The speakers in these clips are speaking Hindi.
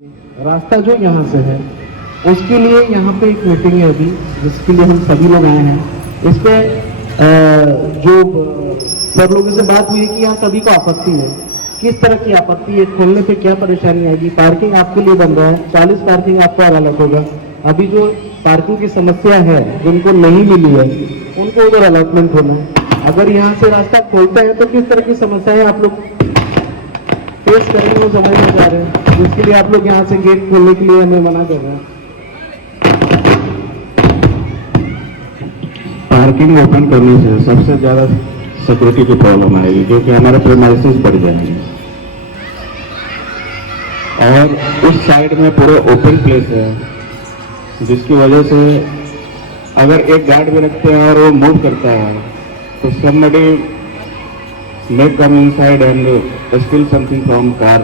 रास्ता जो यहाँ से है उसके लिए यहाँ पे एक मीटिंग है अभी, जिसके लिए हम सभी लोग आए हैं। इस पे जो सब लोगों से बात हुई है कि यहाँ सभी को आपत्ति है। किस तरह की आपत्ति है, खोलने पे क्या परेशानी आएगी? पार्किंग आपके लिए बन रहा है, 40 पार्किंग आपको अलग होगा। अभी जो पार्किंग की समस्या है, जिनको नहीं मिली है, उनको उधर अलॉटमेंट होना है। अगर यहाँ से रास्ता खोलते हैं तो किस तरह की समस्याएं आप लोग फेस करेंगे वो समझ में जा रहे हैं, जिसके लिए आप लोग यहाँ से गेट खोलने के लिए हमें मना कर रहे हैं। पार्किंग ओपन करने से सबसे ज्यादा सिक्योरिटी की प्रॉब्लम आएगी, क्योंकि हमारे प्रेमाइसेस बढ़ जाएंगे और उस साइड में पूरे ओपन प्लेस है, जिसकी वजह से अगर एक गार्ड भी रखते हैं और वो मूव करता है तो somebody may come inside and steal something from car.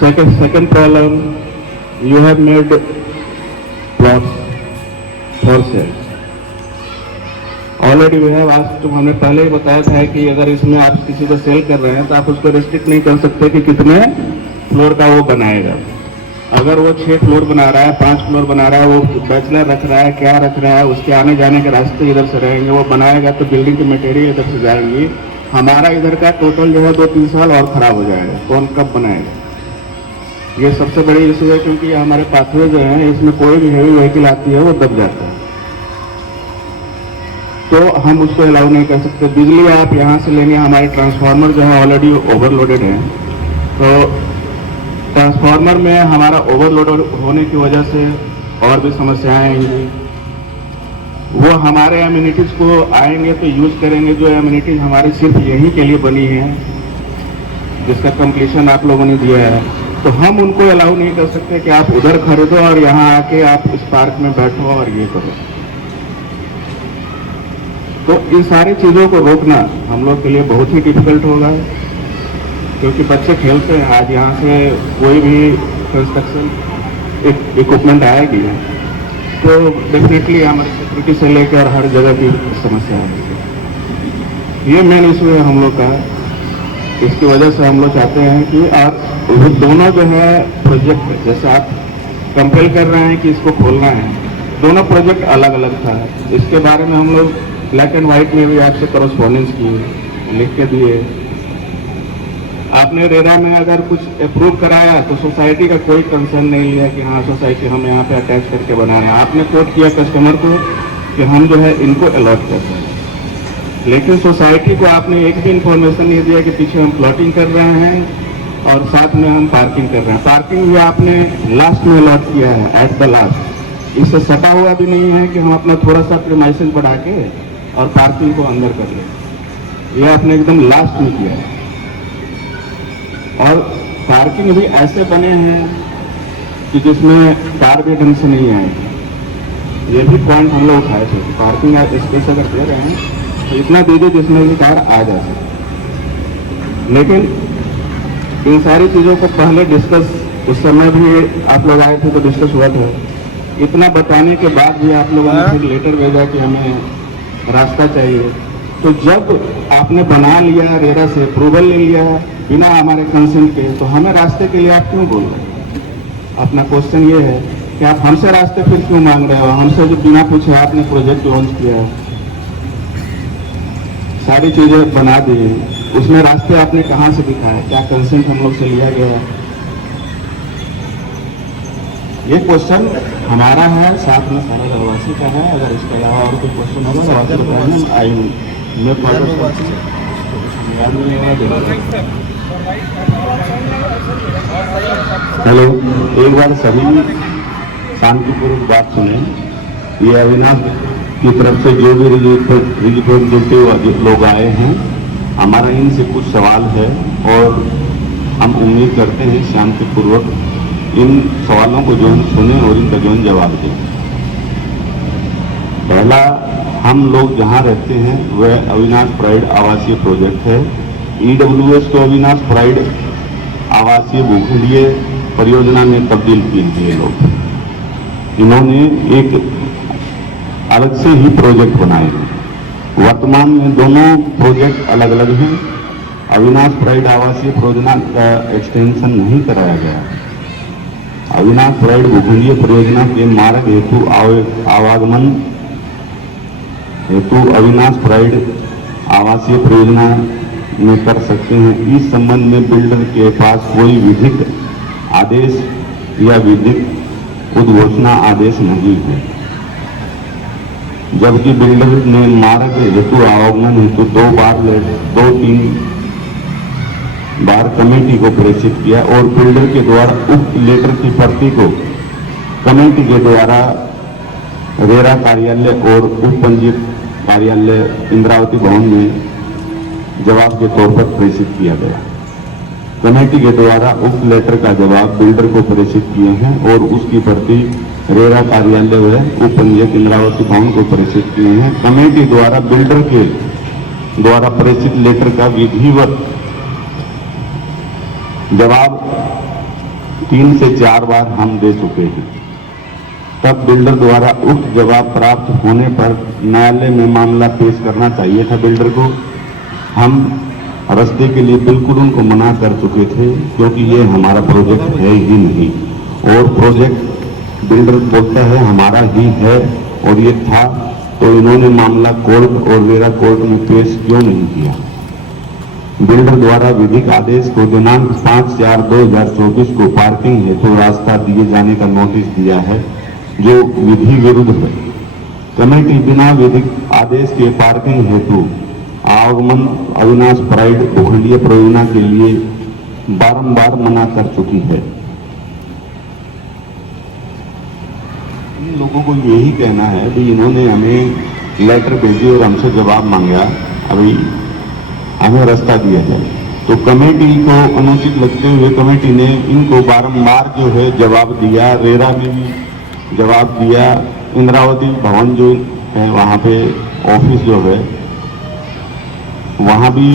Second problem, you have made plots for sale. Already we have asked, हमने पहले ही बताया था कि अगर इसमें आप किसी को सेल कर रहे हैं तो आप उसको रिस्ट्रिक्ट नहीं कर सकते कि कितने फ्लोर का वो बनाएगा। अगर वो 6 फ्लोर बना रहा है, 5 फ्लोर बना रहा है, वो बैचलर रख रहा है, क्या रख रहा है, उसके आने जाने के रास्ते इधर से रहेंगे, वो बनाएगा तो बिल्डिंग की मटेरियल इधर से जाएंगी। हमारा इधर का टोटल जो है 2-3 साल और खराब हो जाएगा। कौन कब बनाएगा? ये सबसे बड़ी इशू है, क्योंकि हमारे पाथवे जो है इसमें कोई भी हैवी व्हीकल आती है वो दब जाता है, तो हम उसको अलाउ नहीं कर सकते। बिजली आप यहाँ से लेंगे, हमारे ट्रांसफार्मर जो है ऑलरेडी ओवरलोडेड है, तो ट्रांसफार्मर में हमारा ओवरलोड होने की वजह से और भी समस्याएं आएंगी। वो हमारे एम्यूनिटीज को आएंगे तो यूज करेंगे, जो एम्यूनिटीज हमारी सिर्फ यहीं के लिए बनी है, जिसका कंप्लीशन आप लोगों ने दिया है, तो हम उनको अलाउ नहीं कर सकते कि आप उधर खरीदो और यहाँ आके आप इस पार्क में बैठो और ये करो। तो इन सारी चीजों को रोकना हम लोग के लिए बहुत ही डिफिकल्ट होगा, क्योंकि बच्चे खेलते हैं। आज यहाँ से कोई भी कंस्ट्रक्शन इक्विपमेंट आएगी तो डेफिनेटली हमारी सिक्योरिटी से लेकर हर जगह की समस्या आएगी। ये मेन इशू है हम लोग का। इसकी वजह से हम लोग चाहते हैं कि आप वो दोनों जो है प्रोजेक्ट, जैसे आप कंपेल कर रहे हैं कि इसको खोलना है, दोनों प्रोजेक्ट अलग अलग था। इसके बारे में हम लोग ब्लैक एंड व्हाइट में भी आपसे करस्पॉन्डेंस किए, लिख के दिए। आपने रेरा में अगर कुछ अप्रूव कराया तो सोसाइटी का कोई कंसर्न नहीं लिया कि हाँ सोसाइटी हम यहाँ पे अटैच करके बना रहे हैं। आपने कोट किया कस्टमर को कि हम जो है इनको अलॉट करते हैं, लेकिन सोसाइटी को आपने एक भी इंफॉर्मेशन नहीं दिया कि पीछे हम प्लॉटिंग कर रहे हैं और साथ में हम पार्किंग कर रहे हैं। पार्किंग भी आपने लास्ट में अलॉट किया है, एट द लास्ट। इससे सटा हुआ भी नहीं है कि हम अपना थोड़ा सा प्रीमाइसेस बढ़ा के और पार्किंग को अंदर कर लें। ये आपने एकदम लास्ट में किया है। और पार्किंग भी ऐसे बने हैं कि जिसमें कार भी ढंग से नहीं आएगी। ये भी पॉइंट हम लोग उठाए थे। पार्किंग स्पेस अगर दे रहे हैं तो इतना दीजिए जिसमें भी कार आ जा सके। लेकिन इन सारी चीज़ों को पहले डिस्कस, उस समय भी आप लोग आए थे तो डिस्कस हुआ था। इतना बताने के बाद भी आप लोगों ने फिर लेटर भेजा कि हमें रास्ता चाहिए। तो जब आपने बना लिया, रेरा से अप्रूवल ले लिया बिना हमारे कंसेंट के, तो हमें रास्ते के लिए आप क्यों बोल रहे हैं? अपना क्वेश्चन ये है कि आप हमसे रास्ते फिर क्यों मांग रहे हो? हमसे जो बिना पूछे आपने प्रोजेक्ट लॉन्च किया, सारी चीजें बना दी, उसमें रास्ते आपने कहाँ से दिखाए? क्या कंसेंट हम लोग से लिया गया? ये क्वेश्चन हमारा है, साथ में सारा रहवासी का है। अगर इसके अलावा और कोई क्वेश्चन होगा रहवासी बताएंगे। आई मैं हेलो, एक बार सभी शांतिपूर्वक बात सुने। ये अविनाश की तरफ से जो भी रिप्रेजेंटेटिव लोग आए हैं, हमारा इनसे कुछ सवाल है और हम उम्मीद करते हैं शांतिपूर्वक इन सवालों को जो हम सुने और इनका जो जवाब दें। पहला, हम लोग जहाँ रहते हैं वह अविनाश प्राइड आवासीय प्रोजेक्ट है। ईडब्ल्यूएस को अविनाश प्राइड आवासीय भूखंडीय परियोजना में तब्दील किए लोग। इन्होंने एक अलग से ही प्रोजेक्ट बनाए हैं। वर्तमान में दोनों प्रोजेक्ट अलग अलग हैं। अविनाश प्राइड आवासीय परियोजना का एक्सटेंशन नहीं कराया गया। अविनाश प्राइड भूखंडीय परियोजना के मार्ग हेतु आवागमन हेतु अविनाश प्राइड आवासीय परियोजना में कर सकते हैं। इस संबंध में बिल्डर के पास कोई विधिक आदेश या विधिक उद्घोषणा आदेश नहीं है, जबकि बिल्डर ने मार्ग हेतु आवागमन हेतु 2-3 बार कमेटी को प्रेषित किया और बिल्डर के द्वारा उक्त लेटर की प्रति को कमेटी के द्वारा रेरा कार्यालय और उप पंजीयक कार्यालय इंद्रावती भवन में जवाब के तौर पर प्रेषित किया गया। कमेटी के द्वारा उक्त लेटर का जवाब बिल्डर को प्रेषित किए हैं और उसकी प्रति रेरा कार्यालय व उप पंजीयक इंद्रावती भवन को प्रेषित किए हैं। कमेटी द्वारा बिल्डर के द्वारा प्रेषित लेटर का विधिवत जवाब 3 से 4 बार हम दे चुके हैं। तब बिल्डर द्वारा उक्त जवाब प्राप्त होने पर न्यायालय में मामला पेश करना चाहिए था बिल्डर को। हम रास्ते के लिए बिल्कुल उनको मना कर चुके थे, क्योंकि ये हमारा प्रोजेक्ट है ही नहीं और प्रोजेक्ट बिल्डर बोलता है हमारा ही है और ये था, तो इन्होंने मामला कोर्ट और रेरा कोर्ट में पेश क्यों नहीं किया। बिल्डर द्वारा विधिक आदेश को दिनांक 5/4/2024 को पार्किंग हेतु रास्ता दिए जाने का नोटिस दिया है, जो विधि विरुद्ध है। कमेटी बिना विधिक आदेश के पार्किंग हेतु आवागमन अविनाश प्राइड भूखंडीय परियोजना के लिए बारंबार मना कर चुकी है। इन लोगों को यही कहना है कि इन्होंने हमें लेटर भेजी और हमसे जवाब मांगा, अभी हमें रास्ता दिया जाए। तो कमेटी को अनुचित लगते हुए कमेटी ने इनको बारंबार जो है जवाब दिया। रेरा में भी जवाब दिया, इंद्रावती भवन जो है वहाँ पे ऑफिस जो है वहाँ भी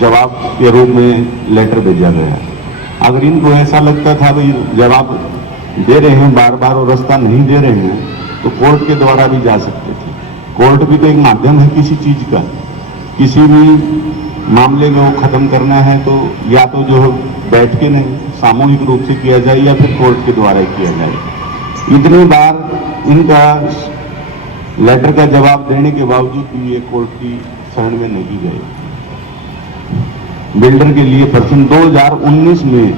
जवाब के रूप में लेटर भेजा गया है। अगर इनको ऐसा लगता था भाई जवाब दे रहे हैं बार बार और रास्ता नहीं दे रहे हैं, तो कोर्ट के द्वारा भी जा सकते थे। कोर्ट भी तो एक माध्यम है किसी चीज का। किसी भी मामले में वो खत्म करना है तो या तो जो बैठ के नहीं सामूहिक रूप से किया जाए या फिर कोर्ट के द्वारा ही किया जाए। इतनी बार इनका लेटर का जवाब देने के बावजूद भी ये कोर्ट की शरण में नहीं गए। बिल्डर के लिए प्रश्न 2019 में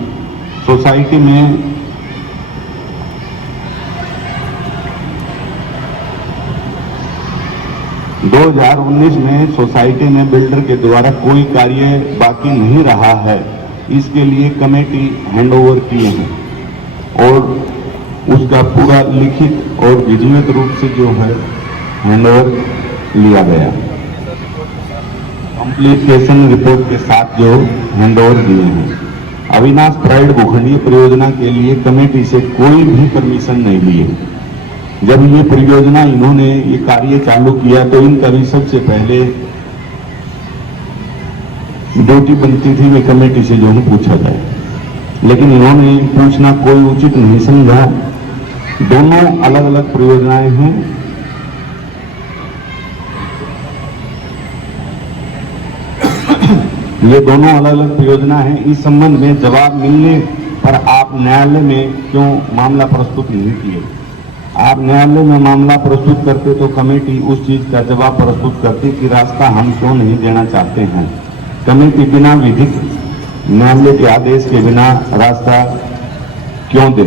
सोसाइटी में सोसाइटी में बिल्डर के द्वारा कोई कार्य बाकी नहीं रहा है, इसके लिए कमेटी हैंडओवर किए हैं और उसका पूरा लिखित और विधिवत रूप से जो है हैंडओवर लिया गया। कम्प्लीकेशन रिपोर्ट के साथ जो हैंडओवर दिए हैं। अविनाश प्राइड भूखंडीय परियोजना के लिए कमेटी से कोई भी परमिशन नहीं लिए। जब ये परियोजना इन्होंने ये कार्य चालू किया तो इनका भी सबसे पहले ड्यूटी बनती थी वे कमेटी से जो है पूछा जाए, लेकिन इन्होंने पूछना कोई उचित नहीं समझा। दोनों अलग अलग परियोजनाएं हैं। ये दोनों अलग अलग परियोजना हैं। इस संबंध में जवाब मिलने पर आप न्यायालय में क्यों मामला प्रस्तुत नहीं किए? आप न्यायालय में मामला प्रस्तुत करते तो कमेटी उस चीज का जवाब प्रस्तुत करती कि रास्ता हम क्यों नहीं देना चाहते हैं। कमेटी बिना विधिक न्यायालय के आदेश के बिना रास्ता क्यों दे?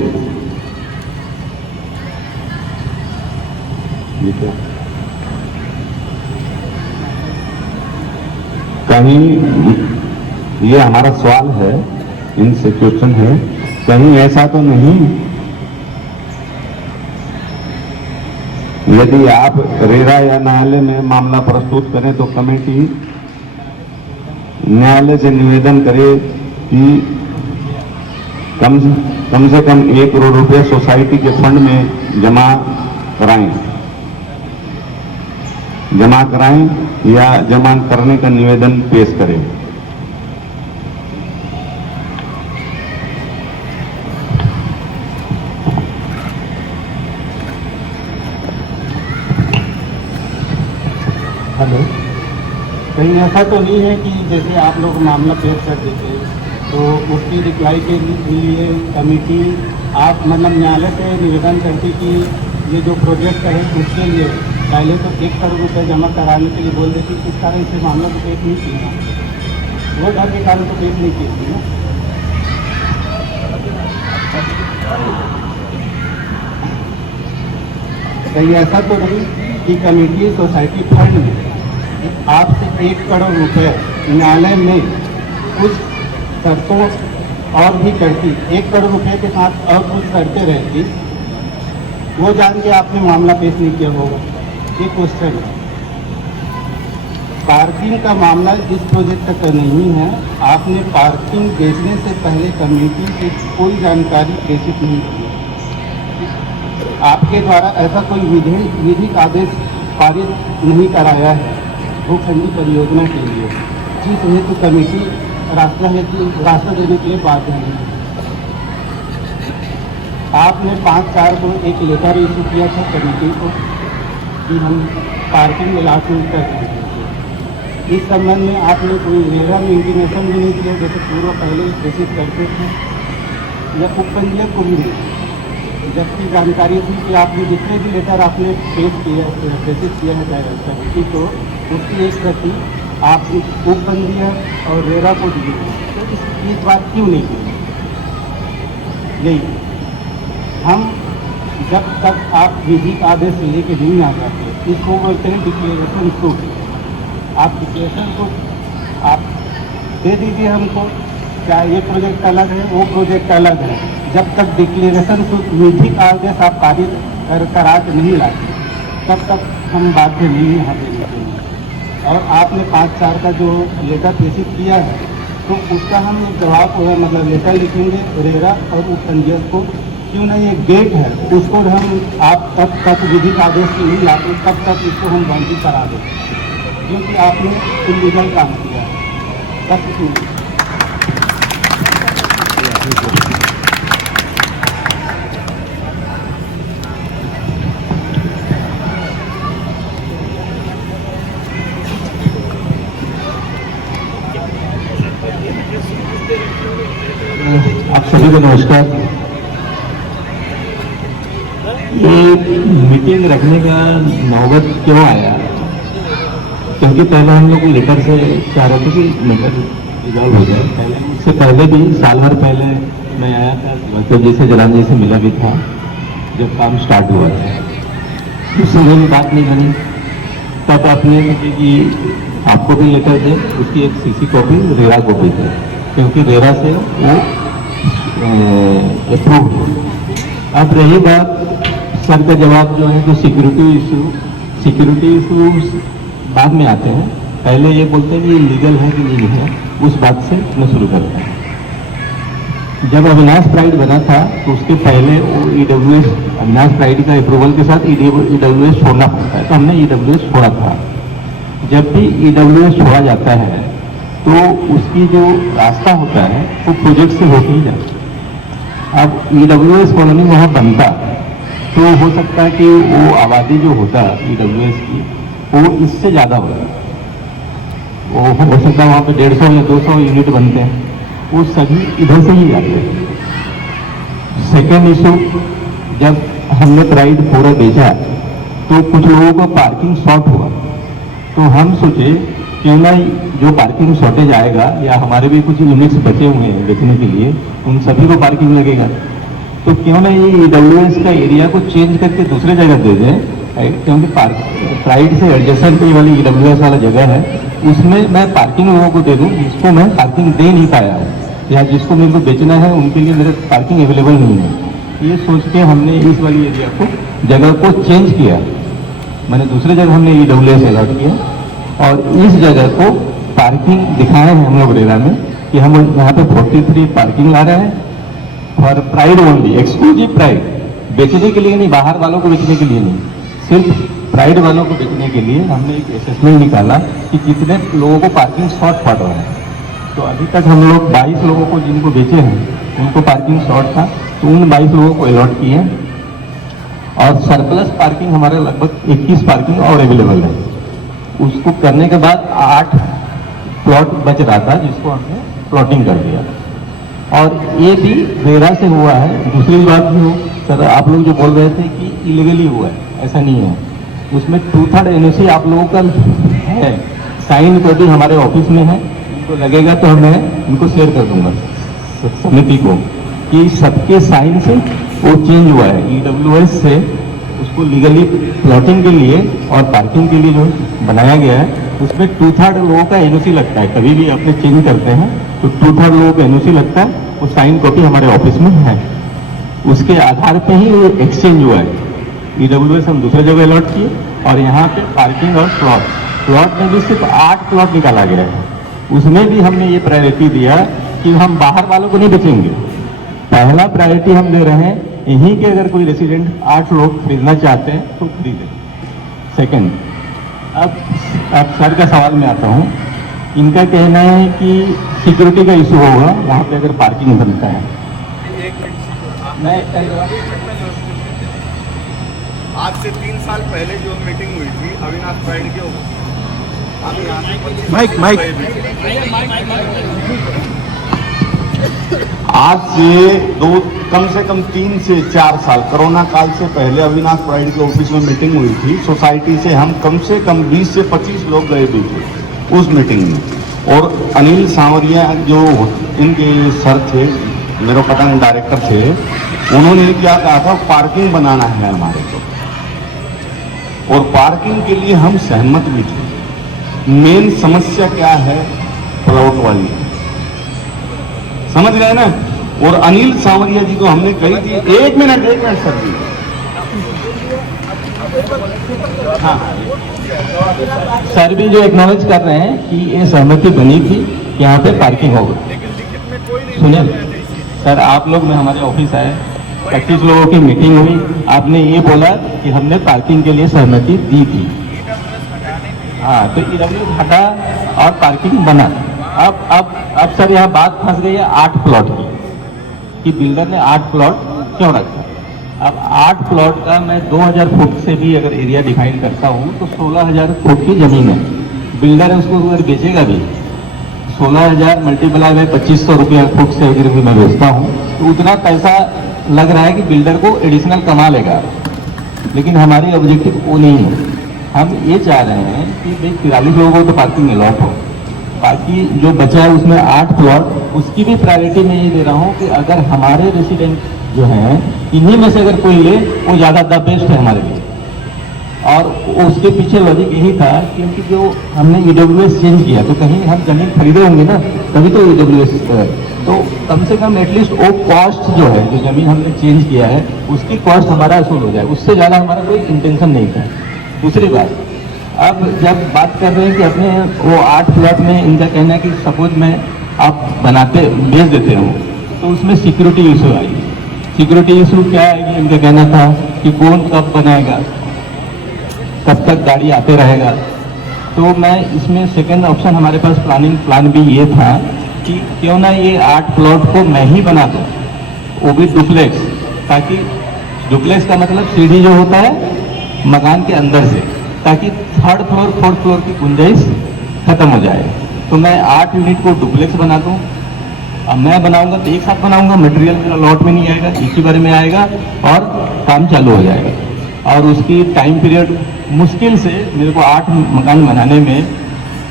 कहीं ये हमारा सवाल है, इनसे क्वेश्चन है, कहीं ऐसा तो नहीं यदि आप रेरा या न्यायालय में मामला प्रस्तुत करें तो कमेटी न्यायालय से निवेदन करे कि कम से कम 1 करोड़ रुपए सोसाइटी के फंड में जमा कराएं या जमा करने का निवेदन पेश करें। हेलो, कहीं ऐसा तो नहीं है कि जैसे आप लोग मामला पेश कर देते तो उसकी रिप्लाई के लिए कमेटी आप मतलब न्यायालय से निवेदन करती कि ये जो प्रोजेक्ट है उसके लिए पहले तो 1 करोड़ रुपये जमा कराने के लिए बोल देती, इस कारण से मामला तो पेश नहीं किया, वो डर के कारण तो पेश नहीं की थी ना। कहीं ऐसा तो नहीं कि कमेटी सोसाइटी फंड में आपसे 1 करोड़ रुपये न्यायालय में कुछ शर्तों और भी करती, 1 करोड़ रुपये के साथ और कुछ शर्तें रहती, वो जान के आपने मामला पेश नहीं किया होगा। ये क्वेश्चन है। पार्किंग का मामला इस प्रोजेक्ट का नहीं है। आपने पार्किंग बेचने से पहले कमेटी से कोई जानकारी प्रेषित नहीं की। आपके द्वारा ऐसा कोई विधिक आदेश पारित नहीं कराया है भूखंडी परियोजना के लिए, जिस हेतु कमेटी रास्ता देने के लिए बाध्य नहीं है। आपने 5/4 को एक लेटर इशू किया था कमेटी को कि हम पार्किंग अलाटमेंट कर रहे हैं। इस संबंध में आपने कोई रेरा में इंटीमेशन भी नहीं किया, जैसे पूर्व पहले प्रेषित करते थे, या उपपंजीयक को भी नहीं, जबकि जानकारी थी कि आपने जितने भी लेटर आपने पेश किया प्रेषित किया है कमेटी को, उसकी एक प्रति आप उपपंजीयक और रेरा को दी है। तो इस बात क्यों नहीं की? यही हम जब तक आप विधिक आदेश लेके नहीं आ जाते, इसको बोलते हैं डिक्लेरेशन प्रूफ। आप डिक्लेरेशन प्रूफ आप दे दीजिए हमको, क्या ये प्रोजेक्ट अलग है वो प्रोजेक्ट अलग है, जब तक डिक्लेरेशन प्रूफ विधिक आदेश आप पारित करा के नहीं लाते तब तक हम बाध्य नहीं यहाँ देने के लिए। और आपने 5/4 का जो लेटर प्रेषित किया है, तो उसका हम एक जवाब मतलब लेटर लिखेंगे रेरा और उपपंजीयक को, क्यों नहीं एक गेट है उसको हम आप तब तक विधिक आदेश नहीं लाते तब तक इसको हम बाउंड्री करा देते, क्योंकि आपने इलीगल काम किया है। बस इसमें आप सभी को नमस्कार। ये मीटिंग रखने का नौबत क्यों आया? क्योंकि पहले हम लोग लेटर से चाह रहे थे कि मैटर रिजॉल्व हो जाए। इससे पहले भी साल भर पहले मैं आया था, मतलब जैसे जलान जी से मिला भी था जब काम स्टार्ट हुआ था। उससे मेरी बात नहीं बनी, तब आपने मुझे कि आपको भी लेटर दे, उसकी एक सीसी कॉपी रेरा को भी दे, क्योंकि रेरा से वो अप्रूव हो। अब रही बात सर का जवाब जो है, तो सिक्योरिटी इशू बाद में आते हैं, पहले ये बोलते हैं कि ये लीगल है कि नहीं है, उस बात से मैं शुरू करता हूँ। जब अविनाश प्राइड बना था तो उसके पहले वो EWS अविनाश प्राइड का अप्रूवल के साथ EWS छोड़ना पड़ता है, तो हमने EWS छोड़ा था। जब भी EWS छोड़ा जाता है तो उसकी जो रास्ता होता है वो प्रोजेक्ट से होकर ही जाता है। अब EWS कॉलोनी वहाँ बनता तो हो सकता है कि वो आबादी जो होता EWS की वो इससे ज़्यादा होता, वो हो सकता है वहाँ पे 150 या 200 यूनिट बनते हैं, वो सभी इधर से ही जाते हैं। सेकेंड इशू, जब हमने प्राइड पूरा बेचा तो कुछ लोगों को पार्किंग शॉर्ट हुआ, तो हम सोचे क्यों ना जो पार्किंग शॉर्टेज आएगा या हमारे भी कुछ यूनिट्स बचे हुए हैं बेचने के लिए, उन सभी को पार्किंग लगेगा, तो क्यों ना ये EWS का एरिया को चेंज करके दूसरे जगह दे दें, क्योंकि प्राइड से एडजेसेंट वाली EWS वाला जगह है, उसमें मैं पार्किंग लोगों को दे दूं जिसको मैं पार्किंग दे नहीं पाया हूँ, या जिसको मेरे को बेचना है उनके लिए मेरे पार्किंग अवेलेबल नहीं है। ये सोच के हमने इस वाली एरिया को जगह को चेंज किया, मैंने दूसरे जगह हमने EWS अलॉट किया और इस जगह को पार्किंग दिखाए हैं हम लोग रेरा में कि हम यहाँ पे 43 पार्किंग ला रहे हैं और प्राइड ओनली, एक्सक्लूसिव प्राइड, बेचने के लिए नहीं, बाहर वालों को बेचने के लिए नहीं, सिर्फ प्राइड वालों को बेचने के लिए हमने एक असेसमेंट निकाला कि कितने लोगों को पार्किंग शॉर्ट पड़ रहा है। तो अभी तक हम लोग 22 लोगों को जिनको बेचे हैं उनको पार्किंग शॉर्ट था, तो उन 22 लोगों को अलॉट किए और सरप्लस पार्किंग हमारे लगभग 21 पार्किंग और अवेलेबल है। उसको करने के बाद 8 प्लॉट बच रहा था जिसको हमने प्लॉटिंग कर दिया। और ये भी रेरा से हुआ है। दूसरी बात जो सर आप लोग जो बोल रहे थे कि इलीगली हुआ है, ऐसा नहीं है। उसमें 2/3 एनओसी आप लोगों का है, साइन को भी हमारे ऑफिस में है। इनको लगेगा तो मैं इनको शेयर कर दूंगा समिति को कि सबके साइन से वो चेंज हुआ है EWS से, उसको लीगली प्लॉटिंग के लिए और पार्किंग के लिए जो बनाया गया है उसमें 2/3 लोगों का एनओसी लगता है। कभी भी अपने चेंज करते हैं तो 2/3 लोगों का एनओसी लगता है, वो साइन कॉपी हमारे ऑफिस में है। उसके आधार पे ही वो एक्सचेंज हुआ है। EWS हम दूसरे जगह अलॉट किए और यहाँ पे पार्किंग और प्लॉट में भी सिर्फ 8 प्लॉट निकाला गया है। उसमें भी हमने ये प्रायोरिटी दिया कि हम बाहर वालों को नहीं बेचेंगे। पहला प्रायोरिटी हम दे रहे हैं यहीं के अगर कोई रेसिडेंट 8 लोग खरीदना चाहते हैं तो खरीदें। सेकंड, अब सर का सवाल में आता हूँ। इनका कहना है कि सिक्योरिटी का इशू होगा वहाँ पे अगर पार्किंग बनता है। आज से 3 साल पहले जो मीटिंग हुई थी अविनाश प्राइड के आज से कम से कम 3 से 4 साल कोरोना काल से पहले अविनाश प्राइड के ऑफिस में मीटिंग हुई थी। सोसाइटी से हम कम से कम 20 से 25 लोग गए भी थे उस मीटिंग में। और अनिल सांवरिया जो इनके सर थे, मेरे पता नहीं डायरेक्टर थे, उन्होंने क्या कहा था पार्किंग बनाना है हमारे को, और पार्किंग के लिए हम सहमत भी थे। मेन समस्या क्या है, प्लॉट वाली, समझ गए ना। और अनिल सांवरिया जी को हमने कही थी, एक मिनट सर जी, हाँ सर भी जो एक्नॉलेज कर रहे हैं कि ये सहमति बनी थी यहाँ पे पार्किंग होगा। सुनिए सर, आप लोग में हमारे ऑफिस आए, 25 लोगों की मीटिंग हुई, आपने ये बोला कि हमने पार्किंग के लिए सहमति दी थी। हाँ, तो EWS हटा और पार्किंग बना। अब सर यहाँ बात फंस गई है 8 प्लॉट की, कि बिल्डर ने 8 प्लॉट क्यों रखा। अब 8 प्लॉट का मैं 2000 फुट से भी अगर एरिया डिफाइन करता हूँ तो 16000 फुट की जमीन है। बिल्डर है उसको अगर बेचेगा भी 16000 मल्टीप्लाई बाय 2500 रुपया फुट से अगर मैं बेचता हूँ तो उतना पैसा लग रहा है कि बिल्डर को एडिशनल कमा लेगा। लेकिन हमारी ऑब्जेक्टिव वो नहीं है। हम ये चाह रहे हैं कि भाई 43 लोगों को तो पार्किंग अलॉट हो, बाकी जो बचा है उसमें 8 प्लॉट, उसकी भी प्रायोरिटी मैं ये दे रहा हूँ कि अगर हमारे रेसिडेंट जो हैं इन्हीं में से अगर कोई ले वो ज़्यादा द बेस्ट है हमारे लिए। और उसके पीछे लॉजिक यही था क्योंकि जो हमने EWS चेंज किया तो कहीं हम जमीन खरीदे होंगे ना, तभी तो EWS तो कम से कम एटलीस्ट वो कॉस्ट जो है, जो जमीन हमने चेंज किया है उसकी कॉस्ट हमारा असूल हो जाए, उससे ज़्यादा हमारा कोई इंटेंशन नहीं था। दूसरी बात, अब जब बात कर रहे हैं कि अपने वो 8 प्लॉट में इनका कहना है कि सपोज में आप बनाते बेच देते हो तो उसमें security issue I. Security issue क्या है कि इनका कहना था कि कौन कब बनाएगा, कब तक गाड़ी आते रहेगा। तो मैं इसमें सेकंड ऑप्शन हमारे पास प्लान भी ये था कि क्यों ना ये 8 प्लॉट को मैं ही बना दूँ, वो भी डुप्लेक्स, ताकि डुप्लेक्स का मतलब सीढ़ी जो होता है मकान के अंदर से, ताकि 3rd फ्लोर 4th फ्लोर की गुंजाइश खत्म हो जाए। तो मैं 8 यूनिट को डुप्लेक्स बना दूँ। अब मैं बनाऊंगा तो एक साथ बनाऊंगा, मटेरियल मेरा लॉट में नहीं आएगा, एक ही बारे में आएगा और काम चालू हो जाएगा। और उसकी टाइम पीरियड मुश्किल से मेरे को 8 मकान बनाने में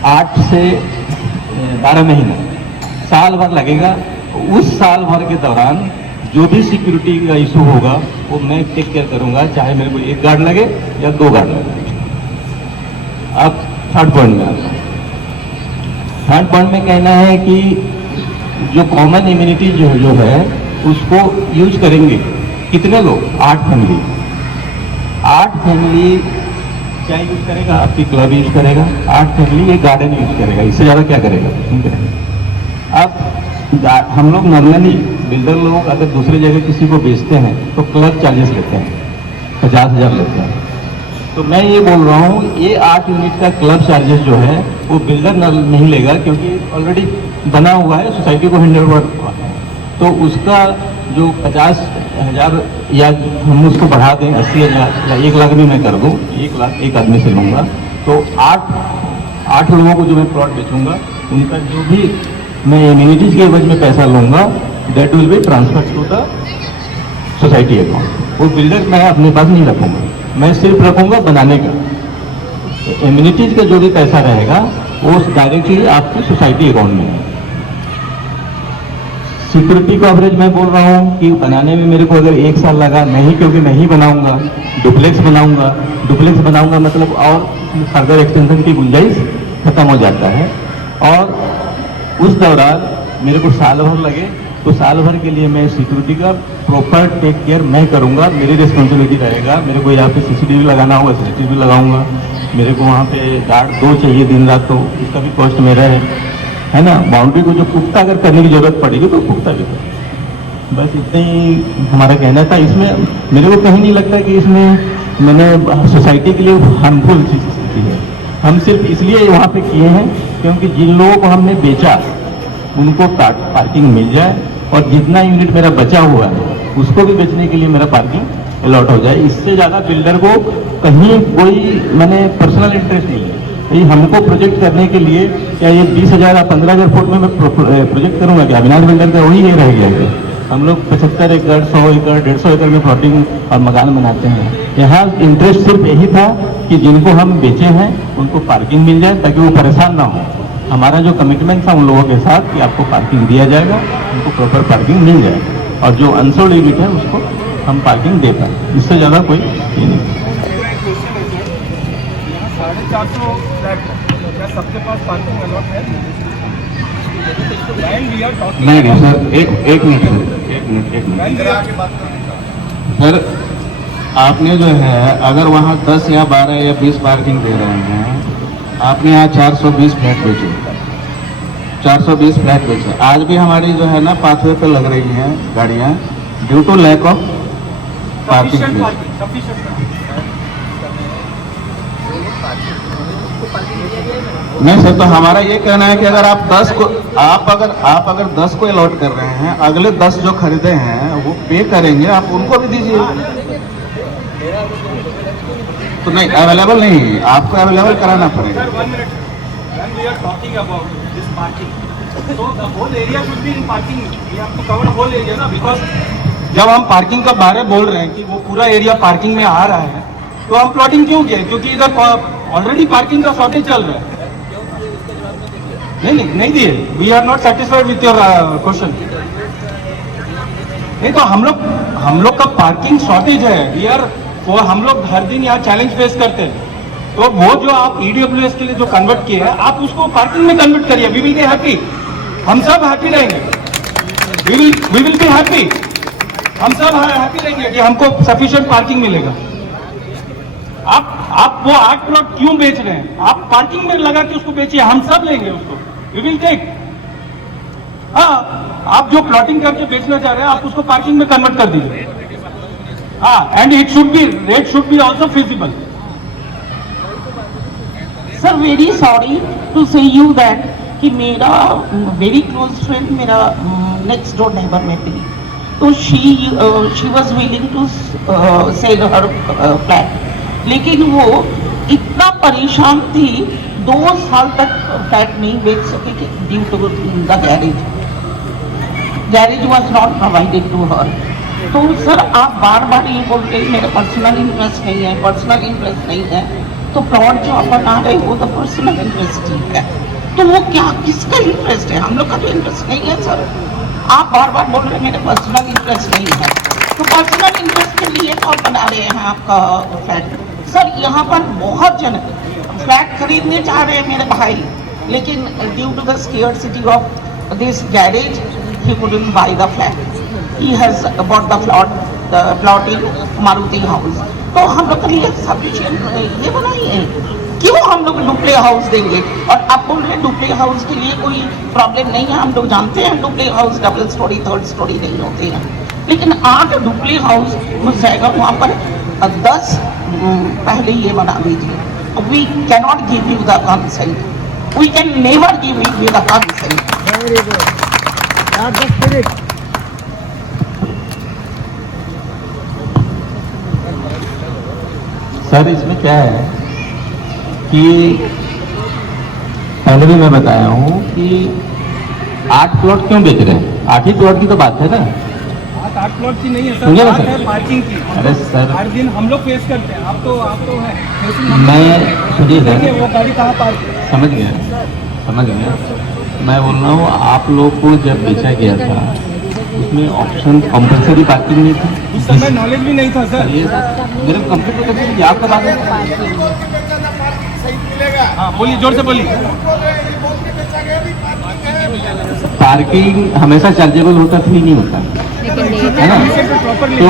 8 से 12 महीने, साल भर लगेगा। उस साल भर के दौरान जो भी सिक्योरिटी का इशू होगा वो मैं टेक केयर करूंगा, चाहे मेरे को 1 गार्ड लगे या 2 गार्ड लगे। अब 3rd पॉइंट में आता हूँ। 3rd पॉइंट में कहना है कि जो कॉमन इम्यूनिटी जो है उसको यूज करेंगे कितने लोग, 8 फैमिली। 8 फैमिली क्या यूज करेगा, आपकी क्लब यूज करेगा, 8 फैमिली एक गार्डन यूज करेगा, इससे ज़्यादा क्या करेगा। अब हम लोग नॉर्मली बिल्डर लोग अगर दूसरे जगह किसी को बेचते हैं तो क्लब चार्जेस लेते हैं, 50,000 लेते हैं। तो मैं ये बोल रहा हूँ ये 8 यूनिट का क्लब चार्जेस जो है वो बिल्डर नहीं लेगा, क्योंकि ऑलरेडी बना हुआ है, सोसाइटी को हैंड ओवर हुआ है। तो उसका जो 50,000 या हम उसको बढ़ा दें 80,000 या 1 लाख भी मैं कर दूँ, 1 लाख एक आदमी से लूँगा, तो आठ लोगों को जो मैं प्लॉट बेचूंगा उनका जो भी मैं एम्यूनिटीज के एवज में पैसा लूंगा that will be transfer to the society account. वो बिल्डर मैं अपने पास नहीं रखूंगा, मैं सिर्फ रखूंगा बनाने का। एम्यूनिटीज का जो भी पैसा रहेगा वो डायरेक्टली आपकी सोसाइटी अकाउंट में है। सिक्योरिटी कवरेज मैं बोल रहा हूँ कि बनाने में मेरे को अगर 1 साल लगा नहीं, क्योंकि नहीं बनाऊंगा, डुप्लेक्स बनाऊंगा मतलब और फर्दर एक्सटेंशन की गुंजाइश खत्म हो जाता है। और उस दौरान मेरे को साल भर लगे तो साल भर के लिए मैं सिक्योरिटी का प्रॉपर टेक केयर मैं करूंगा, मेरी रिस्पॉन्सिबिलिटी रहेगा। मेरे को यहाँ पे CCTV लगाना होगा, CCTV लगाऊंगा। मेरे को वहाँ पे गार्ड 2 चाहिए दिन रात, तो इसका भी कॉस्ट मेरा है ना। बाउंड्री को जो पुख्ता अगर करने की जरूरत पड़ेगी तो पुख्ता भी करें। बस इतना ही हमारा कहना था। इसमें मेरे को कहीं नहीं लगता कि इसमें मैंने सोसाइटी के लिए हार्मफुल चीज़ की है। हम सिर्फ इसलिए वहाँ पे किए हैं क्योंकि जिन लोगों को हमने बेचा उनको पार्किंग मिल जाए और जितना यूनिट मेरा बचा हुआ है उसको भी बेचने के लिए मेरा पार्किंग अलॉट हो जाए। इससे ज़्यादा बिल्डर को कहीं कोई मैंने पर्सनल इंटरेस्ट नहीं है। ये हमको प्रोजेक्ट करने के लिए क्या ये 20,000 या 15,000 फुट में मैं प्रोजेक्ट करूँगा क्या? अविनाश बिल्डर का वही ये रह गया है। हम लोग 75 एकड़ 100 एकड़ 150 एकड़ में प्लॉटिंग और मकान बनाते हैं। यहाँ इंटरेस्ट सिर्फ यही था कि जिनको हम बेचे हैं उनको पार्किंग मिल जाए ताकि वो परेशान ना हो। हमारा जो कमिटमेंट था उन लोगों के साथ कि आपको पार्किंग दिया जाएगा, उनको प्रॉपर पार्किंग मिल जाएगा और जो अनसोल्ड यूनिट है उसको हम पार्किंग दे पाए। इससे ज़्यादा कोई ये नहीं। 450 फ्लैट क्या सबके पास पार्किंग अलॉट है? नहीं सर, एक मिनट सर, आपने जो है अगर वहाँ 10 या 12 या 20 पार्किंग दे रहे हैं, आपने यहाँ 420 फ्लैट बेचे, 420 फ्लैट बेचे। आज भी हमारी जो है ना पाथवे पे लग रही हैं गाड़ियाँ due to lack of parking. नहीं सर, तो हमारा ये कहना है कि अगर आप 10 को आप अगर 10 को अलॉट कर रहे हैं, अगले 10 जो खरीदे हैं वो पे करेंगे, आप उनको भी दीजिए। तो नहीं, अवेलेबल नहीं है, आपको अवेलेबल कराना पड़ेगा। जब हम पार्किंग का बारे बोल रहे हैं कि वो पूरा एरिया पार्किंग में आ रहा है, तो हम प्लॉटिंग क्यों किए? क्योंकि इधर ऑलरेडी पार्किंग का शॉर्टेज चल रहा है। नहीं दिए। We are not satisfied with your question. नहीं तो हम लोग का पार्किंग शॉर्टेज है। हम लोग हर दिन यहाँ चैलेंज फेस करते हैं। तो वो जो आप EWS के लिए जो कन्वर्ट किए हैं, आप उसको पार्किंग में कन्वर्ट करिए। वी विल बी हैप्पी, हम सब हैप्पी रहेंगे। वी विल बी हैप्पी, हम सब हैप्पी रहेंगे कि हमको सफिशिएंट पार्किंग मिलेगा। आप वो 8 प्लॉट क्यों बेच रहे हैं? आप पार्किंग में लगा के उसको बेचिए, हम सब लेंगे उसको। We will take. हाँ, आप जो प्लॉटिंग करके बेचना चाह रहे हैं, आप उसको पार्किंग में कन्वर्ट कर दीजिए। हाँ, and rate should be also feasible. Sir very sorry to say you that कि मेरा वेरी क्लोज फ्रेंड मेरा नेक्स्ट डोर नेबर में थी, तो she was willing to sell her flat, लेकिन वो इतना परेशान थी 2 साल तक फ्लैट नहीं बेच सकी due to the garage was not provided to her. तो सर आप बार बार ये बोल रहे हैं मेरा पर्सनल इंटरेस्ट नहीं है, तो प्लॉट जो आप बना रहे हो तो पर्सनल इंटरेस्ट ही है, तो वो क्या किसका इंटरेस्ट है? हम लोग का तो इंटरेस्ट नहीं है सर। आप बार बार बोल रहे हैं मेरा पर्सनल इंटरेस्ट नहीं है, तो पर्सनल इंटरेस्ट के लिए तो बना रहे हैं आपका फ्लैट। सर यहाँ पर बहुत जन फ्लैट खरीदने चाह रहे हैं मेरे भाई, लेकिन due to the scarcity of this garage he couldn't buy the flat. He has bought the plot in Maruti house. तो हम लोग के लिए सफिशिएंट ये बनाइए, क्यों हम लोग डुप्ले हाउस देंगे? और आप बोल रहे हैं डुप्ले हाउस के लिए कोई प्रॉब्लम नहीं है, हम लोग जानते हैं duplex house double storey 3rd storey नहीं होते हैं, लेकिन 8 डुप्ले हाउस घुस जाएगा वहाँ पर। 10 पहले ये बना दीजिए। We cannot give you the consent. We can never give you the consent. Very good. Just finish. Sir इसमें क्या है कि पहले भी मैं बताया हूँ कि 8 प्लॉट क्यों बेच रहे हैं? 8 ही प्लॉट की तो बात है ना। 8 प्लॉट की नहीं है सुनिए सर, ना बात सर। है पार्किंग की। अरे सर, हर दिन हम लोग फेस करते हैं, आप तो है facing हम मैं लोग। सुनिए देखिए सर, वो गाड़ी कहाँ पार्क है। समझ गया। मैं बोल रहा हूँ आप लोग को जब बेचा गया था उसमें ऑप्शन कंपल्सरी पार्किंग नहीं थी। उस समय नॉलेज भी नहीं था सर। ये मेरे को कंप्लीट तो करके आपका बात है। हाँ बोलिए, जोर से बोलिए। पार्किंग हमेशा चार्जेबल होता था ही नहीं होता है ना। तो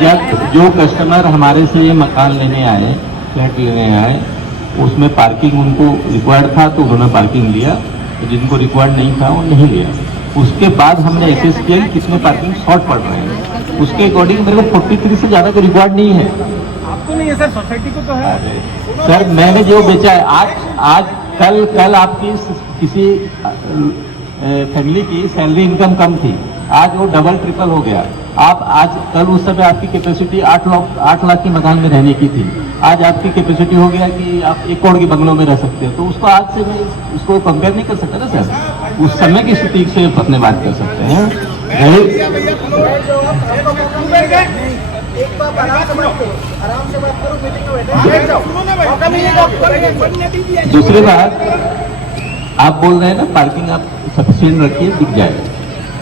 जब जो कस्टमर हमारे से ये मकान लेने आए, फ्लैट लेने आए, उसमें पार्किंग उनको रिक्वायर्ड था तो उन्होंने पार्किंग लिया, तो जिनको रिक्वायर्ड नहीं था वो नहीं लिया। उसके बाद हमने एसेस किया कि कितने पार्किंग शॉर्ट पड़ रहे हैं, उसके अकॉर्डिंग मेरे को 43 से ज़्यादा कोई रिक्वायर्ड नहीं है। आपको नहीं है सर, सोसाइटी को तो है। सर मैंने जो बेचा है आज कल आपकी किसी फैमिली की सैलरी इनकम कम थी, आज वो डबल ट्रिपल हो गया। आप आज कल उस समय आपकी कैपेसिटी 8 लाख की मकान में रहने की थी, आज आपकी कैपेसिटी हो गया कि आप 1 करोड़ के बंगलों में रह सकते हो। तो उसको आज से मैं उसको कंपेयर नहीं कर सकता ना सर। उस समय की स्थिति से अपने बात कर सकते हैं। दूसरी बात, आप बोल रहे हैं ना पार्किंग आप सफिशिएंट रखिए, दिख जाएगा।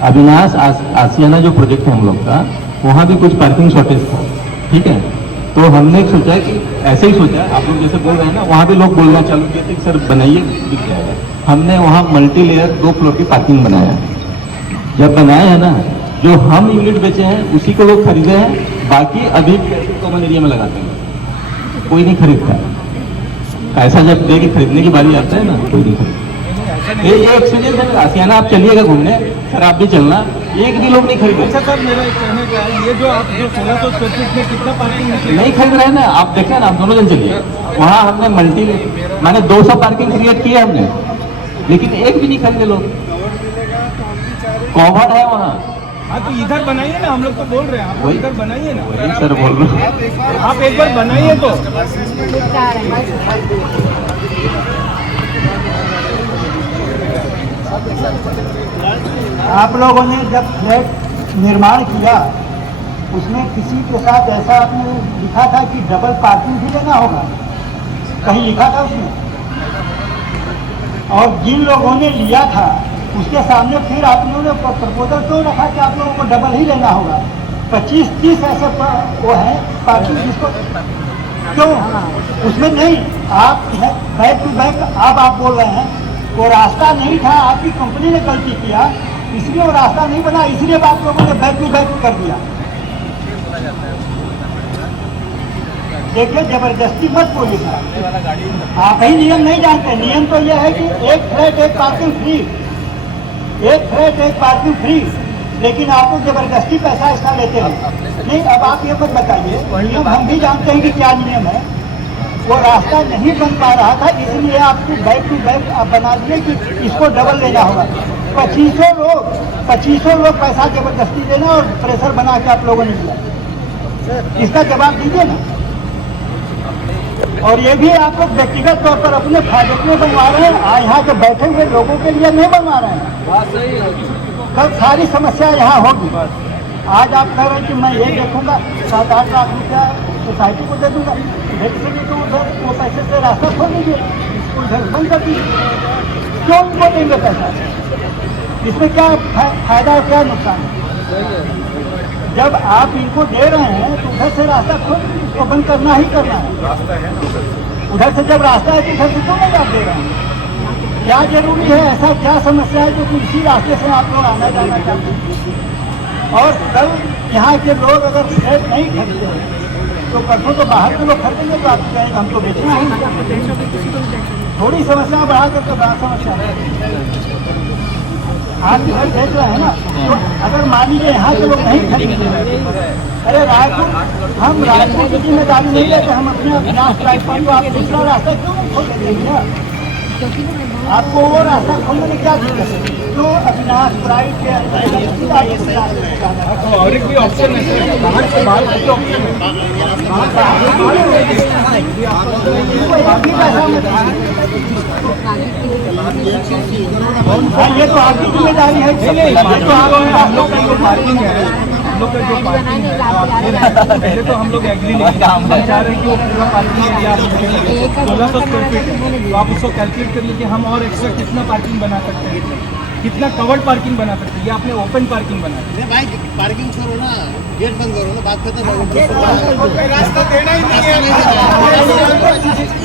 अविनाश आसियाना जो प्रोजेक्ट है हम लोग का, वहाँ भी कुछ पार्किंग शॉर्टेज था, ठीक है। तो हमने सोचा कि ऐसे ही सोचा, आप लोग जैसे बोल रहे हैं ना, वहाँ भी लोग बोलना चालू किए थे कि सर बनाइए, दिख जाएगा। हमने वहाँ मल्टी लेयर 2 फ्लोर की पार्किंग बनाया। जब बनाया है ना, जो हम यूनिट बेचे हैं उसी को लोग खरीदे हैं, बाकी अभी कॉमन एरिया में लगाते हैं, कोई नहीं खरीदता है। ऐसा जब देखिए खरीदने की बारी आता है ना, कोई नहीं खरीदता। ये एक्सपीरियंस है आसियाना, आप चलिएगा घूमने, सर आप भी चलना, एक भी लोग नहीं खरीदे। अच्छा सर, मेरा एक कहने का है, ये जो आप जो 1600 स्क्वायर फीट में कितना पार्किंग नहीं खरीद रहे हैं ना, आप देखें ना, आप दोनों जन चलिए। वहाँ हमने माने 200 पार्किंग क्रिएट किए हमने, लेकिन एक भी नहीं खरीदे लोग। कॉमन है वहाँ। हाँ तो इधर बनाइए ना, हम लोग तो बोल रहे हैं, आप वही- इधर बनाइए ना। वही सर बोल रहा हूँ। आप एक बार बनाइए तो। आप लोगों ने जब फ्लैट निर्माण किया, उसमें किसी के साथ ऐसा आपने लिखा था कि डबल पार्किंग भी लेना होगा, कहीं लिखा था उसमें? और जिन लोगों ने लिया था उसके सामने फिर आप लोगों ने प्रपोजल क्यों रखा कि आप लोगों को डबल ही लेना होगा? 25-30 ऐसे वो है पार्किंग, जिसको क्यों उसमें नहीं? आप बैक टू बैक आप बोल रहे हैं वो रास्ता नहीं था, आपकी कंपनी ने गलती किया, इसलिए वो रास्ता नहीं बना, इसलिए आप लोगों ने बैक टू बैक कर दिया। देखिए जबरदस्ती मत बोलिए सर, आप ही नियम नहीं जानते। नियम तो यह है कि एक फ्लैट एक पार्किंग फ्री, एक फ्लैट एक पार्किंग फ्री, लेकिन आप लोग जबरदस्ती पैसा इसका लेते हैं। नहीं, अब आप ये मत बताइए, नियम हम भी जानते हैं कि क्या नियम है। वो रास्ता नहीं बन पा रहा था, इसलिए आपको बैक टू बैक आप बना दिए कि इसको डबल लेना होगा। 2500 लोग पैसा जबरदस्ती देना और प्रेशर बना के आप लोगों ने दिया, इसका जवाब दीजिए ना। और ये भी आप लोग व्यक्तिगत तौर पर अपने फायदे के लिए बनवा रहे हैं, यहाँ के बैठे हुए लोगों के लिए नहीं बनवा रहे हैं। कल सारी समस्या यहाँ होगी। आज आप कह रहे हैं कि मैं ये देखूंगा 7-8 लाख रुपया सोसाइटी को दे दूंगा, इधर से भी तो उधर वो पैसे से रास्ता खोल दीजिए, इसको इधर बंद कर दीजिए। क्यों उनको देंगे पैसा? इसमें क्या फायदा और क्या नुकसान है? जब आप इनको दे रहे हैं तो उधर से रास्ता खोल दीजिए, इसको बंद करना ही करना है। उधर से जब रास्ता है तो उधर से क्यों नहीं आप दे रहे हैं? क्या जरूरी है? ऐसा क्या समस्या है जो कि इसी रास्ते से आप लोग आना जाना चाहते हैं? और कल यहाँ के लोग अगर फ्लैट नहीं खरीदते तो परसों तो बाहर के लोग खरीदेंगे, तो आप कहेंगे हम तो बेचना है। थोड़ी समस्या बढ़ा कर तो बड़ा समस्या है। आप घर बेच रहे हैं ना, तो अगर मान लीजिए यहाँ के लोग नहीं खरीदेंगे, अरे हम रायपुर की जिम्मेदारी नहीं लेते, हम अपने विनाश राजपाल को आप दूसरा रास्ता क्यों नहीं खोल देंगे? आपको वो रास्ता खोलने में क्या दिक्कत है? जो अविनाश प्राइड के और एक भी ऑप्शन है बाहर से बाहर का ऑप्शन है ये तो आपकी जिम्मेदारी है। तो हम लोग का जो पार्किंग है हम लोग का जो पार्किंग है पहले तो हम लोग एग्री नहीं हम चाह रहे हैं कि वो पूरा पार्किंग एरिया 1600 स्क्वायर फीट तो आप उसको कैलकुलेट कर लीजिए हम और एक्स्ट्रा कितना पार्किंग बना सकते हैं कितना कवर्ड पार्किंग बना सकते हैं ये आपने ओपन पार्किंग बना भाई पार्किंग छोड़ो ना गेट बंद करो ना बात करते रास्ता देना ही नहीं है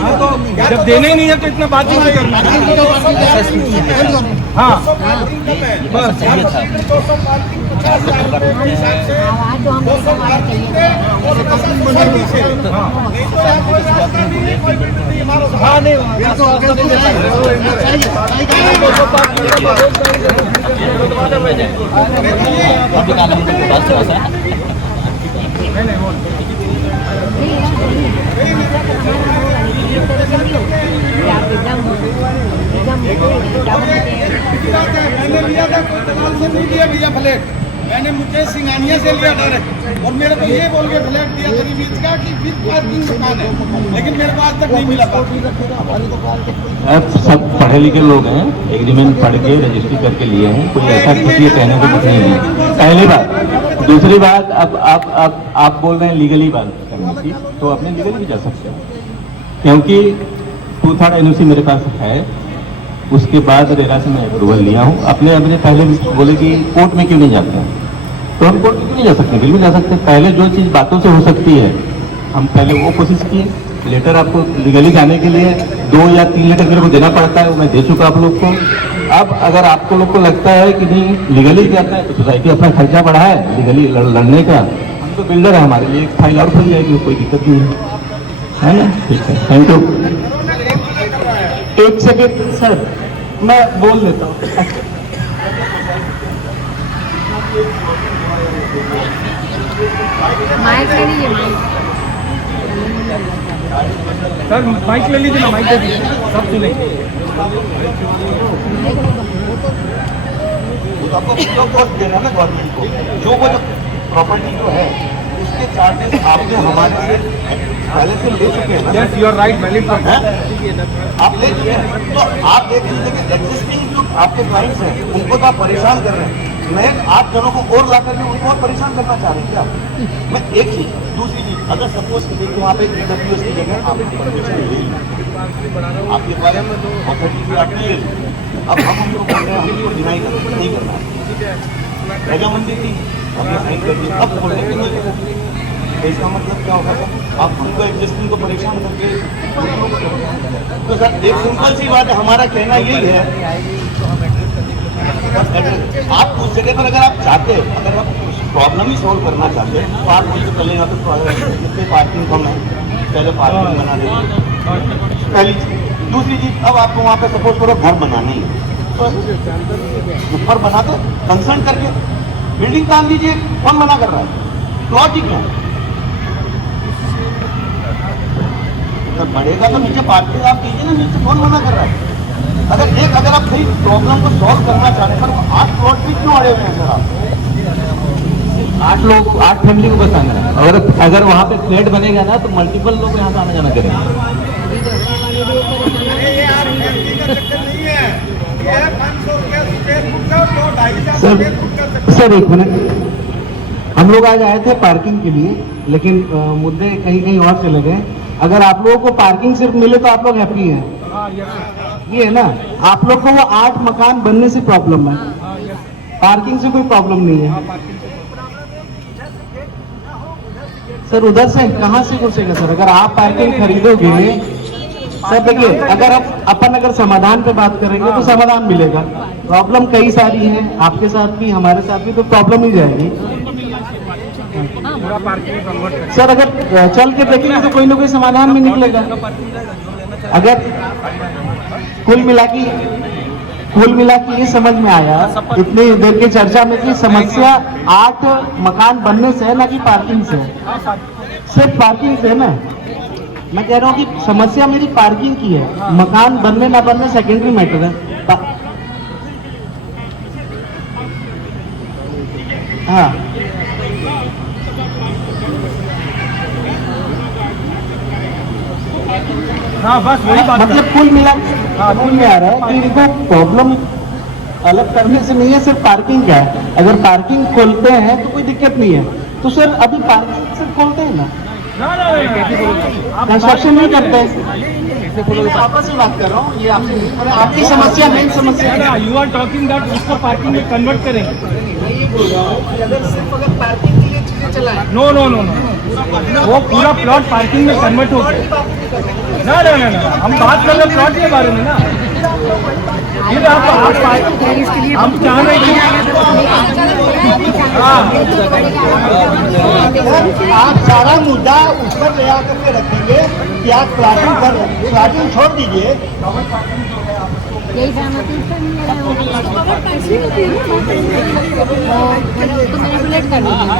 हाँ तो जब देना ही नहीं है तो इतना बात ही नहीं करना हाँ बस हाँ नहीं मैंने लिया था कोई दलाल से नहीं लिया भैया फ्लैट मैंने मुझे सिंगानिया से लिया डायरेक्ट और मेरे को ये बोल के फ्लैट दिया तरी बीच का कि विद पार्किंग दुकान है लेकिन मेरे को आज तक नहीं मिला था। अब सब पढ़े लिखे लोग हैं एग्रीमेंट पढ़ के रजिस्ट्री करके लिए हैं कोई ऐसा कुछ ये कहने को कुछ नहीं है पहली बात। दूसरी बात अब आप बोल रहे हैं लीगली बात करने की तो अपने लीगली भी जा सकते हैं क्योंकि 2/3 NOC मेरे पास है उसके बाद रेरा से मैं अप्रूवल लिया हूँ अपने पहले बोले कि कोर्ट में क्यों नहीं जाते हैं तो हम कोर्ट में क्यों नहीं जा सकते बिल्कुल जा सकते पहले जो चीज़ बातों से हो सकती है हम पहले वो कोशिश किए लेटर आपको लीगली जाने के लिए 2 या 3 लेटर मेरे को देना पड़ता है वो मैं दे चुका आप लोग को। अब अगर आपको लोग को लगता है कि नहीं लीगली जाता है तो सोसाइटी अपना खर्चा बढ़ाए लीगली लड़ने का हम तो बिल्डर है हमारे लिए एक फाइल और खुल जाएगी कोई दिक्कत नहीं है ना ठीक है थैंक यू। एक सेकेंड सर मैं बोल देता हूँ। माइक ले लीजिए सर माइक ले लीजिए ना माइक दे दीजिए सब सुनेंगे गवर्नमेंट को जो वो प्रॉपर्टी जो है उसके चार्जेस आपने हमारे से पहले से ले चुके हैं yes you are right valid आप ले चुके हैं तो आप देख लीजिए कि एग्जिस्टिंग जो आपके क्लाइंट्स हैं उनको तो आप परेशान कर रहे हैं मैं आप जनों को और ला करके उनको और परेशान करना चाह रहे हैं क्या मैं एक चीज दूसरी चीज अगर सपोज देखिए वहाँ पे EWS की जगह आपने परमिशन ले ली आपके बारे में अथॉरिटी से आपने ले ली अब हम उनको बोल रहे हैं हमको डिनाई नहीं करना रजामंदी थी हमने साइन कर दी अब बोल रहे हैं इसका मतलब क्या होगा सर आप उनको एग्जिस्टिंग को परेशान करके तो सर एक सिंपल सी बात है हमारा कहना यही है आप उस जगह पर अगर आप चाहते हैं अगर आप प्रॉब्लम ही सॉल्व करना चाहते हैं तो आप मुझे पहले यहाँ पे जितने पार्किंग कम है पहले पार्किंग बना देंगे पहली चीज दूसरी चीज अब आपको वहाँ पे सपोज करो घर बनाना ही तो ऊपर बना दो कंसर्न करके बिल्डिंग काम दीजिए कौन मना कर रहा है लॉजिक है तो बढ़ेगा तो नीचे पार्किंग आप कीजिए ना नीचे कौन मना कर रहा है अगर आप कहीं प्रॉब्लम को सॉल्व करना चाहते हैं तो 8 प्लॉट भी क्यों अड़े हुए हैं सर आप 8 फैमिली को बसाना है और अगर वहाँ पे फ्लैट बनेगा ना तो मल्टीपल लोग यहाँ से आना जाना करेंगे सर एक मिनट हम लोग आज आए थे पार्किंग के लिए लेकिन मुद्दे कहीं कहीं और चले गए अगर आप लोगों को पार्किंग सिर्फ मिले तो आप लोग हैप्पी हैं ये है ना आप लोग को वो 8 मकान बनने से प्रॉब्लम है पार्किंग से कोई प्रॉब्लम नहीं है सर उधर से कहाँ से घुसेगा सर अगर आप पार्किंग खरीदोगे सर देखिए अगर अपन समाधान पे बात करेंगे तो समाधान मिलेगा प्रॉब्लम कई सारी है आपके साथ भी हमारे साथ भी तो प्रॉब्लम ही जाएगी सर अगर चल के देखेंगे तो कोई ना कोई समाधान में निकलेगा अगर कुल मिला के ये समझ में आया इतनी देर की चर्चा में कि समस्या 8 मकान बनने से है ना कि पार्किंग से है सिर्फ पार्किंग से है ना मैं कह रहा हूँ कि समस्या मेरी पार्किंग की है, मकान बनने ना बनने सेकेंडरी मैटर है। हाँ हाँ बस वही बात है। मतलब कुल मिला समझ में आ रहा है कि इनको प्रॉब्लम अलग करने से नहीं है, सिर्फ पार्किंग का है। अगर पार्किंग खोलते हैं तो कोई दिक्कत नहीं है, तो सर अभी पार्किंग सिर्फ खोलते हैं ना, कंस्ट्रक्शन नहीं करते हैं। मैं आपस में बात कर रहा हूँ, ये आपसे नहीं, अरे आपकी समस्या मेन समस्या है। यू आर टॉकिंग दैट उसको पार्किंग में कन्वर्ट करेंगे। मैं ये बोल रहा हूँ कि अगर सिर्फ अगर पार्किंग के लिए चीजें चलाएं, नो नो नो नो, वो पूरा प्लॉट पार्किंग में कन्वर्ट हो गया। ना ना ना ना, हम बात कर रहे हैं प्लॉट के बारे में ना। फिर आप हम चाह रहे हैं आप सारा मुद्दा उस पर ले आकर के रखेंगे कि आप प्लाटिंग कर रहे हैं, प्लाटिंग छोड़ दीजिए। यही सहमति तो मैनिपुलेट कर लीजिए।